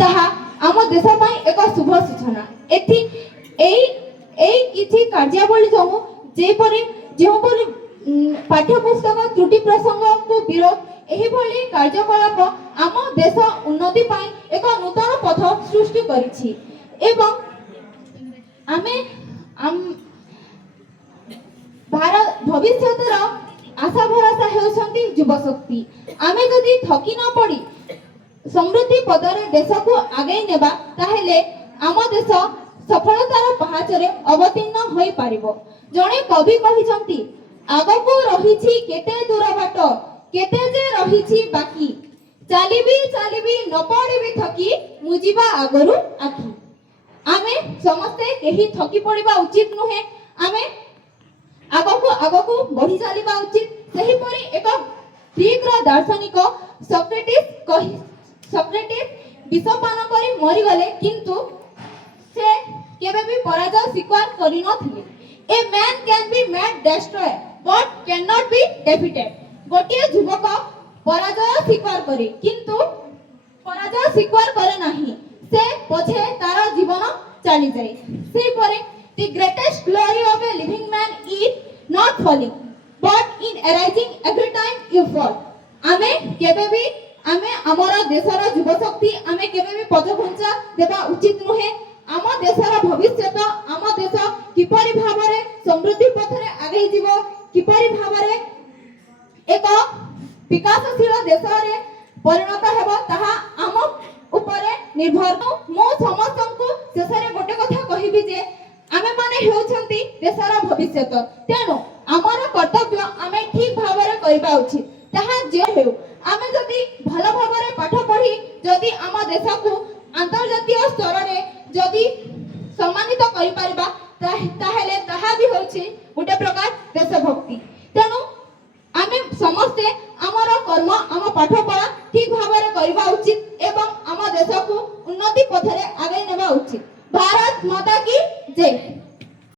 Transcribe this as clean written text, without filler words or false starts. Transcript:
ତାହା ଆମ ଦେଶ ପାଇଁ ଏକ ଶୁଭ ସୂଚନା। ଏଇ କିଛି କାର୍ଯ୍ୟାବଳୀ ଯୋଗୁଁ ଯେଉଁପରି ପାଠ୍ୟପୁସ୍ତକ ତ୍ରୁଟି ପ୍ରସଙ୍ଗକୁ ବିରୋଧ ଏହିଭଳି କାର୍ଯ୍ୟକଳାପ ଆମ ଦେଶ ଉନ୍ନତି ପାଇଁ ଏକ ନୂତନ ପଥ ସୃଷ୍ଟି କରିଛି ଏବଂ ଆମେ ଭବିଷ୍ୟତର ଆଶା ଭରସା ହେଉଛନ୍ତି ଯୁବଶକ୍ତି। ଆମେ ଯଦି ଥକି ନ ପଡ଼ି ସମୃଦ୍ଧି ପଦରେ ଦେଶକୁ ଆଗେଇ ନେବା ତାହେଲେ ଆମ ଦେଶ ସଫଳତାର ପାହାଚରେ ଅବତୀର୍ଣ୍ଣ ହୋଇପାରିବ। ଜଣେ କବି କହିଛନ୍ତି, ଆଗକୁ ରହିଛି କେତେ ଦୂର ବାଟ, କେତେ ଯେ ରହିଛି ବାକି, ଚାଲିବି ଚାଲିବି ନ ପଡ଼ିବି ଥକି, ମୁଁ ଯିବା ଆଗରୁ ଆଖି। ଆମେ ସମସ୍ତେ କେହି ଥକି ପଡ଼ିବା ଉଚିତ ନୁହେଁ। ଆମେ ଆଗକୁ ବଢି ଚାଲିବା ଉଚିତ। ସେହିପରି ଏକ ଗ୍ରୀକର ଦାର୍ଶନିକ ସକ୍ରେଟିସ୍ ବିଷପାନ କରି ମରିଗଲେ, କିନ୍ତୁ ସେ କେବେ ବି ପରାଜୟ ସ୍ୱୀକାର କରିନଥିଲେ। A man can be made destroyed but cannot be defeated। ଗୋଟିଏ ଯୁବକ ପରାଜୟ ସ୍ୱୀକାର କରେ କିନ୍ତୁ ପରାଜୟ ସ୍ୱୀକାର କରେ ନାହିଁ, ସେ ପଛେ ତାର ଜୀବନ ଚାଲିଯାଏ। ସେହିପରି the greatest glory of a living man is not falling but in arising every time you fall। ଆମେ ଆମର ଦେଶର ଯୁବଶକ୍ତି ଆମେ କେବେ ବି ପଦଘୁଞ୍ଚା ଦେବା ଉଚିତ ନୁହେଁ। ଆମ ଦେଶର ଭବିଷ୍ୟତ, ଆମ ଦେଶ କିପରି ଭାବରେ ସମୃଦ୍ଧି ପଥରେ ଆଗେଇ ଯିବ, କିପରି ଭାବରେ ଏକ ବିକାଶଶୀଳ ଦେଶରେ ପରିଣତ ହେବ, ତାହା ଆମ ଉପରେ ନିର୍ଭର। ମୁଁ ସମସ୍ତଙ୍କୁ ଶେଷରେ ଗୋଟେ କଥା କହିବି ଯେ ଆମେମାନେ ହେଉଛନ୍ତି ଦେଶର ଭବିଷ୍ୟତ। ତେଣୁ ଆମର କର୍ତ୍ତବ୍ୟ ଆମେ ଠିକ ଭାବରେ କରିବା ଉଚିତ। ତାହା ଯେ ହେଉ, ଆମେ ଯଦି ଭଲ ଭାବରେ ପାଠ ପଢ଼ି ଯଦି ଆମ ଦେଶକୁ ଆନ୍ତର୍ଜାତୀୟ ସ୍ତରରେ ଯଦି ସମ୍ମାନିତ କରିପାରିବା ତାହେଲେ ତାହା ବି ହେଉଛି ଗୋଟେ ପ୍ରକାର ଦେଶଭକ୍ତି। ତେଣୁ ଆମେ ସମସ୍ତେ ଆମର କର୍ମ, ଆମ ପାଠପଢ଼ା ଠିକ ଭାବରେ କରିବା ଉଚିତ ଏବଂ ଆମ ଦେଶକୁ